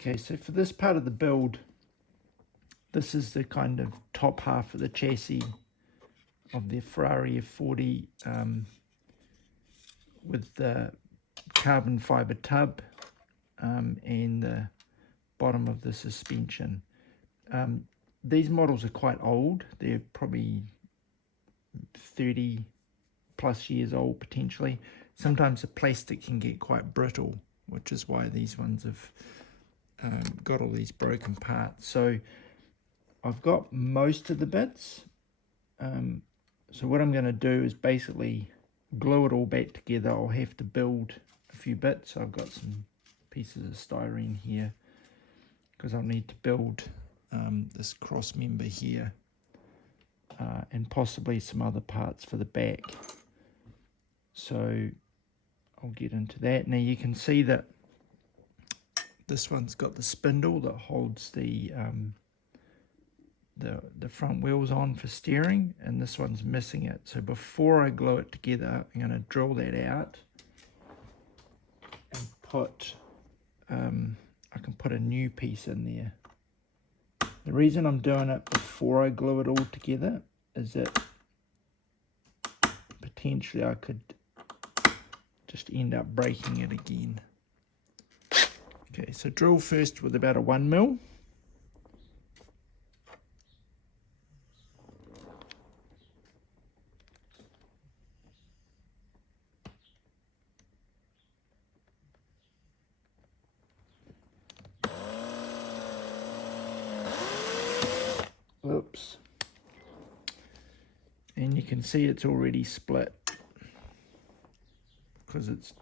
Okay, so for this part of the build, this is the kind of top half of the chassis of the Ferrari F40 with the carbon fiber tub and the bottom of the suspension. These models are quite old. They're probably 30 plus years old potentially. Sometimes the plastic can get quite brittle, which is why these ones have got all these broken parts. So I've got most of the bits. So what I'm going to do is basically glue it all back together. I'll have to build a few bits. So I've got some pieces of styrene here because I'll need to build this cross member here and possibly some other parts for the back. So I'll get into that. Now you can see that this one's got the spindle that holds the front wheels on for steering, and this one's missing it. So before I glue it together, I'm going to drill that out and put I can put a new piece in there. The reason I'm doing it before I glue it all together is that potentially I could just end up breaking it again. Okay, so drill first with about a 1mm. Oops. And you can see it's already split because it's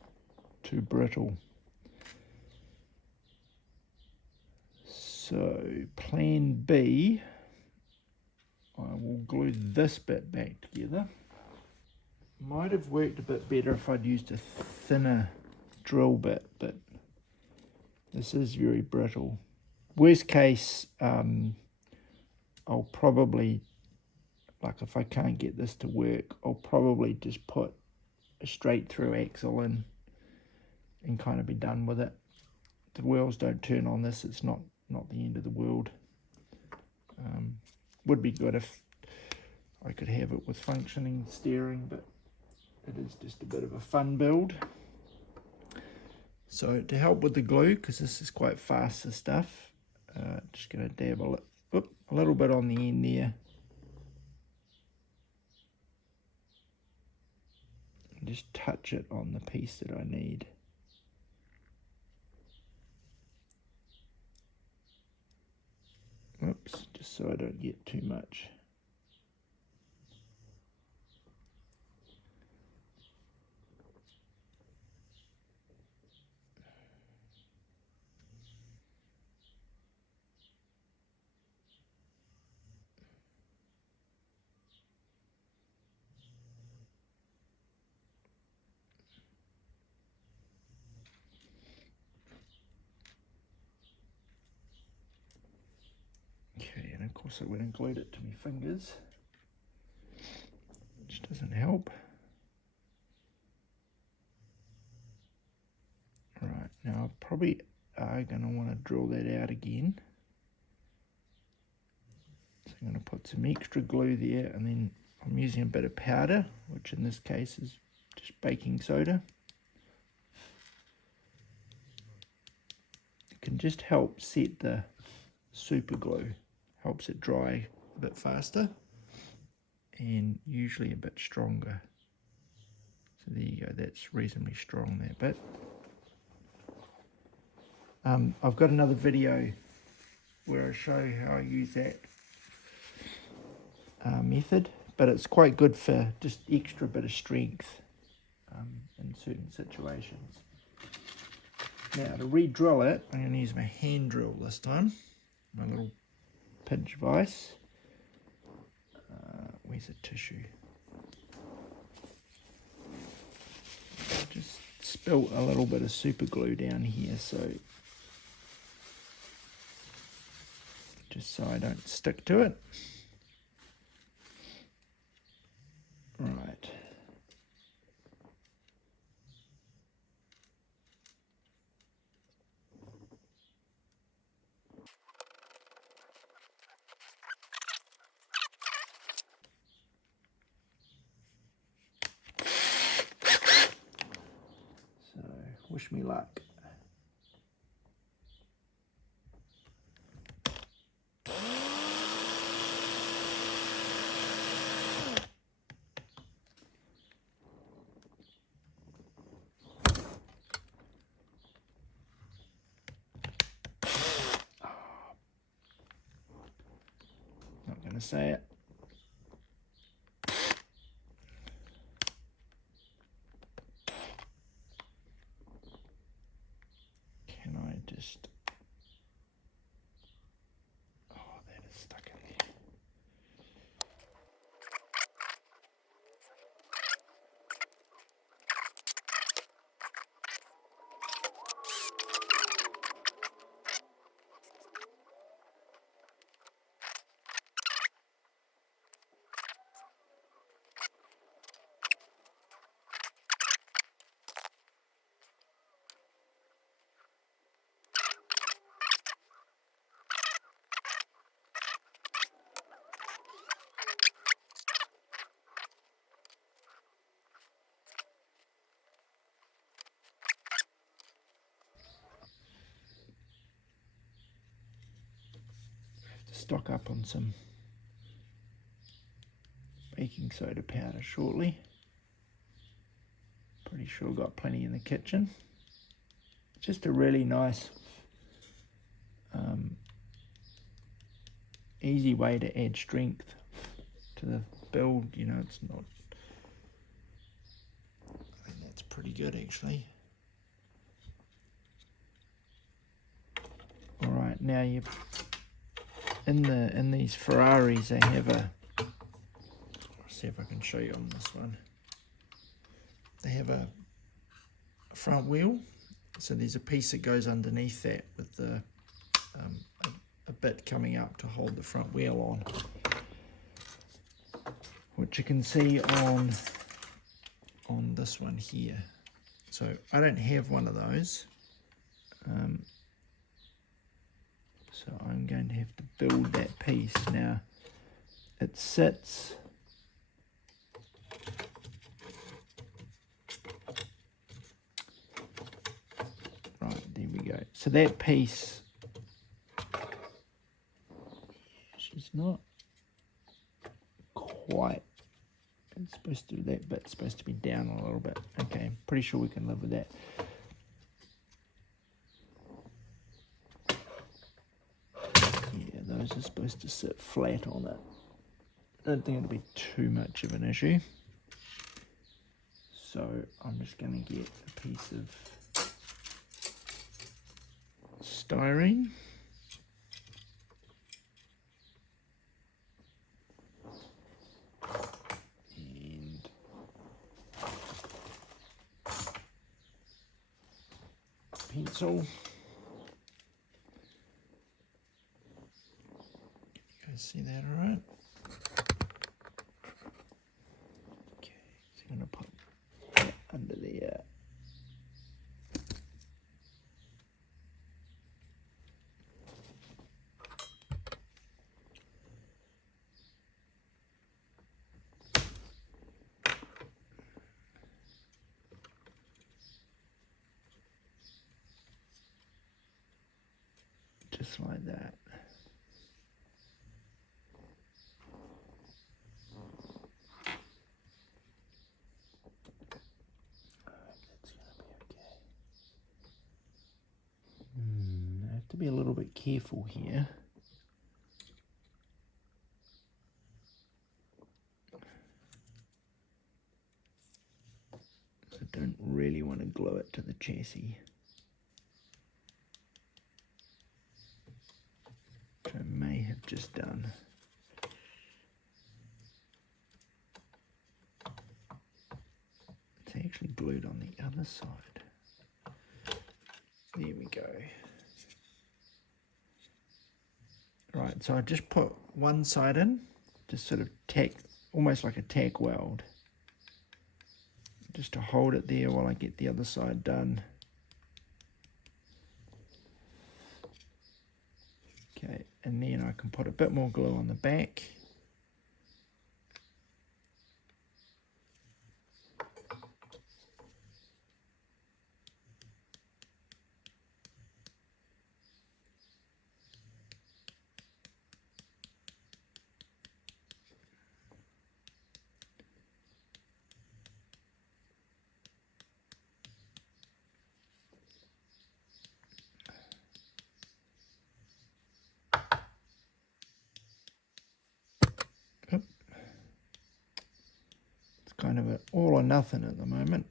too brittle. So plan B, I will glue this bit back together. Might have worked a bit better if I'd used a thinner drill bit, but this is very brittle. Worst case, I'll probably, like if I can't get this to work, I'll probably just put a straight through axle in and kind of be done with it. The wheels don't turn on this, it's not the end of the world. Would be good if I could have it with functioning steering, but it is just a bit of a fun build. So to help with the glue, because this is quite fast stuff, just going to dabble it a little bit on the end there. And just touch it on the piece that I need. Oops, just so I don't get too much. Okay, and of course I would have glued it to my fingers, which doesn't help. Right, now I probably are going to want to drill that out again. So I'm going to put some extra glue there, and then I'm using a bit of powder, which in this case is just baking soda. It can just help set the super glue, helps it dry a bit faster and usually a bit stronger. So there you go, that's reasonably strong, that bit. I've got another video where I show how I use that method, but it's quite good for just extra bit of strength in certain situations. Now to re-drill it, I'm going to use my hand drill this time, my little pinch vise. Where's the tissue? Just spilt a little bit of super glue down here, so just so I don't stick to it. Right. Wish me luck. Not going to say it. Can I just... Oh, that is stuck in there. Stock up on some baking soda powder shortly. Pretty sure got plenty in the kitchen. Just a really nice easy way to add strength to the build. You know, it's not, I think that's pretty good actually. All right, now you in these Ferraris they have a, let's see if I can show you on this one. They have a front wheel, so there's a piece that goes underneath that with the a bit coming up to hold the front wheel on, which you can see on this one here. So I don't have one of those, so I'm going to have to build that piece. Now it sits right, there we go. So that piece, she's not quite, it's supposed to, that bit's supposed to be down a little bit. Okay, pretty sure we can live with that. Yeah, those are supposed to sit flat on it. I don't think it'll be too much of an issue. So I'm just going to get a piece of styrene. And pencil. You guys see that all right? Okay, so I'm going to put that under there. Just like that. That's going to be okay. I have to be a little bit careful here. I don't really want to glue it to the chassis, which I may have just done. It's actually glued on the other side. There we go. Right, so I just put one side in, just sort of tack, almost like a tack weld, just to hold it there while I get the other side done. Okay, and then I can put a bit more glue on the back. kind of an all or nothing at the moment.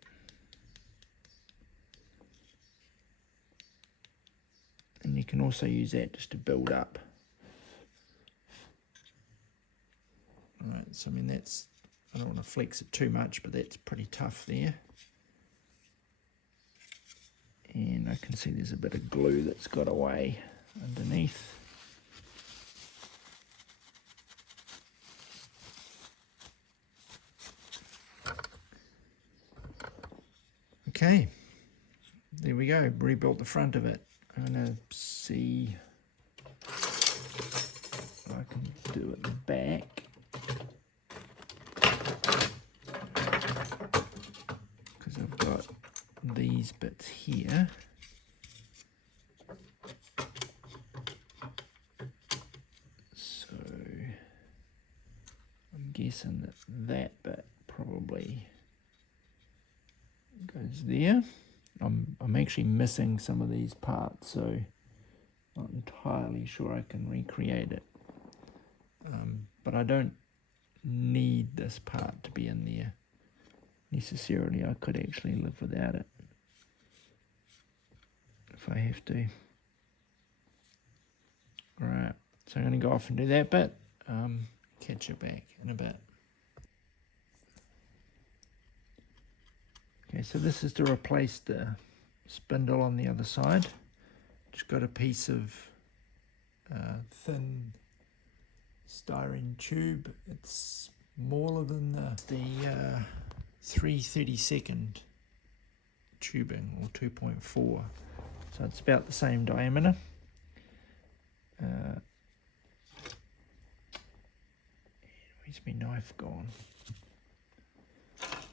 And you can also use that just to build up. Alright, so I mean that's, I don't want to flex it too much, but that's pretty tough there. And I can see there's a bit of glue that's got away underneath. Okay, there we go, rebuilt the front of it. I'm going to see what I can do at the back. Because I've got these bits here. So I'm guessing that that bit probably goes there. I'm actually missing some of these parts, so not entirely sure I can recreate it. But I don't need this part to be in there necessarily. I could actually live without it if I have to. Alright, so I'm going to go off and do that bit. Catch you back in a bit. Okay, so this is to replace the spindle on the other side. Just got a piece of thin styrene tube. It's smaller than the 3/32 tubing, or 2.4. So it's about the same diameter. Where's my knife gone?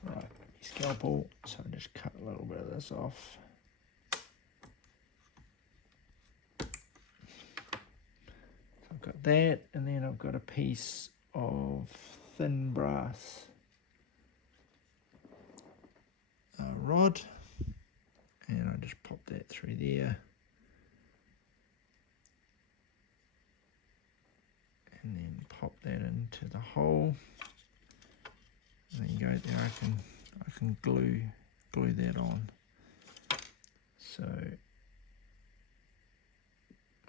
Right, scalpel, so I just cut a little bit of this off. So I've got that, and then I've got a piece of thin brass rod, and I just pop that through there. And then pop that into the hole. There you go. There I can glue that on. So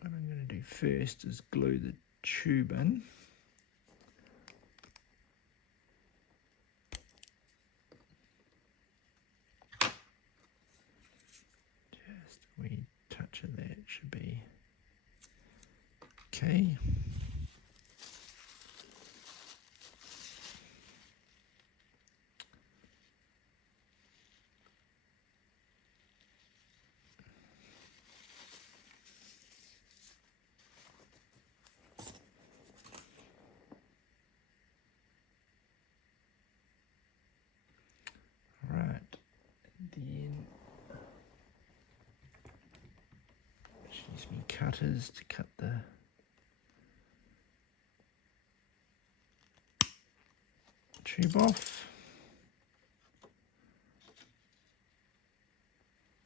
what I'm going to do first is glue the tube in. Just a wee touch of that should be okay. Then use my cutters to cut the tube off,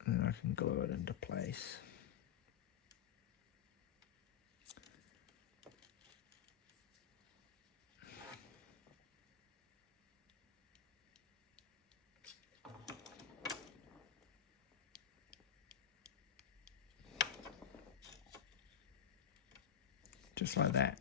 and then I can glue it into place. Just like that.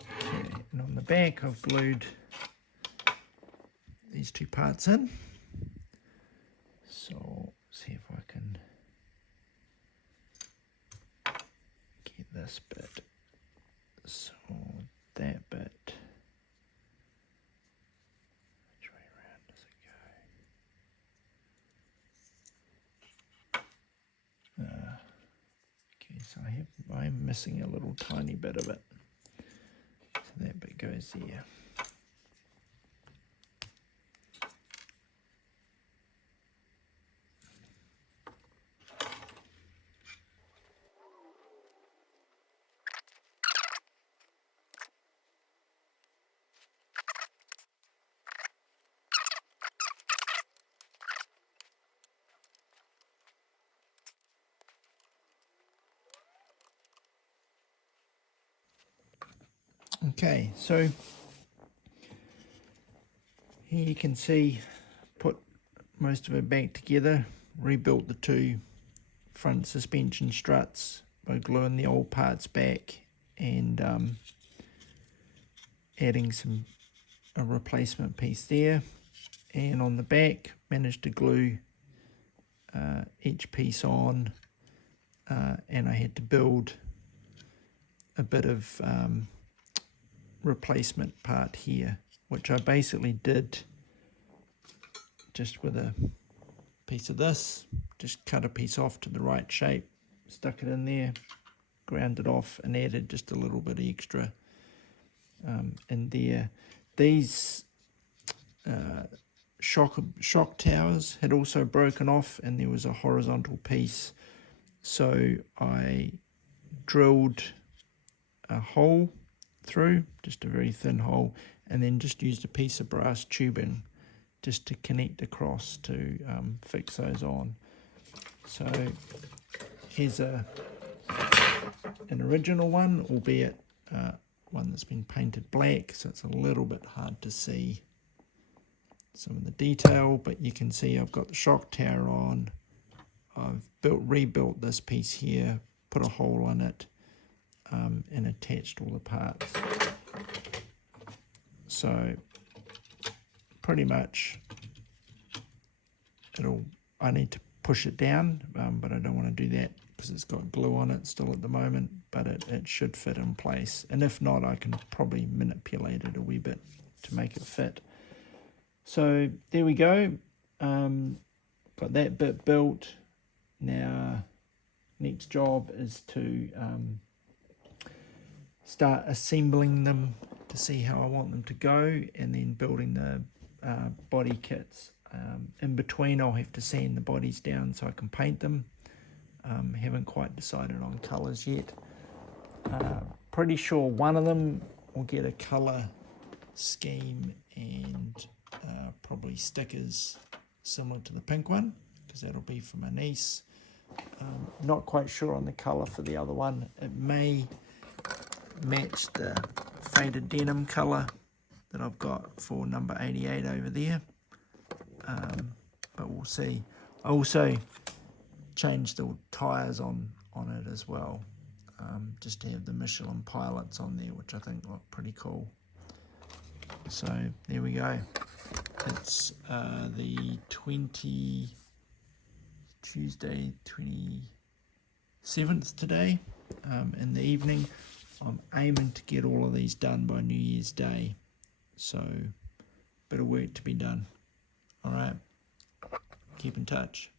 Okay, and on the back I've glued these two parts in. So see if I can get this bit. So that bit. Which way around does it go? Okay, so I'm missing a little tiny bit of it. So that bit goes there. Okay, so here you can see, put most of it back together, rebuilt the two front suspension struts by gluing the old parts back and adding a replacement piece there, and on the back managed to glue each piece on, and I had to build a bit of replacement part here, which I basically did just with a piece of this. Just cut a piece off to the right shape, stuck it in there, ground it off, and added just a little bit extra in there. These shock towers had also broken off, and there was a horizontal piece, so I drilled a hole through, just a very thin hole, and then just used a piece of brass tubing just to connect across to fix those on. So here's an original one, albeit one that's been painted black, so it's a little bit hard to see some of the detail, but you can see I've got the shock tower on. I've rebuilt this piece here, put a hole in it, and attached all the parts. So pretty much I need to push it down, but I don't want to do that because it's got glue on it still at the moment, but it should fit in place, and if not, I can probably manipulate it a wee bit to make it fit. So there we go, got that bit built. Now next job is to start assembling them to see how I want them to go, and then building the body kits. In between I'll have to sand the bodies down so I can paint them. Haven't quite decided on colours yet. Pretty sure one of them will get a colour scheme and probably stickers similar to the pink one, because that'll be for my niece. Not quite sure on the colour for the other one. It may match the faded denim colour that I've got for number 88 over there, but we'll see. I also changed the tyres on it as well, just to have the Michelin pilots on there, which I think look pretty cool. So there we go. It's the Tuesday 27th today, in the evening. I'm aiming to get all of these done by New Year's Day, so bit of work to be done. All right, keep in touch.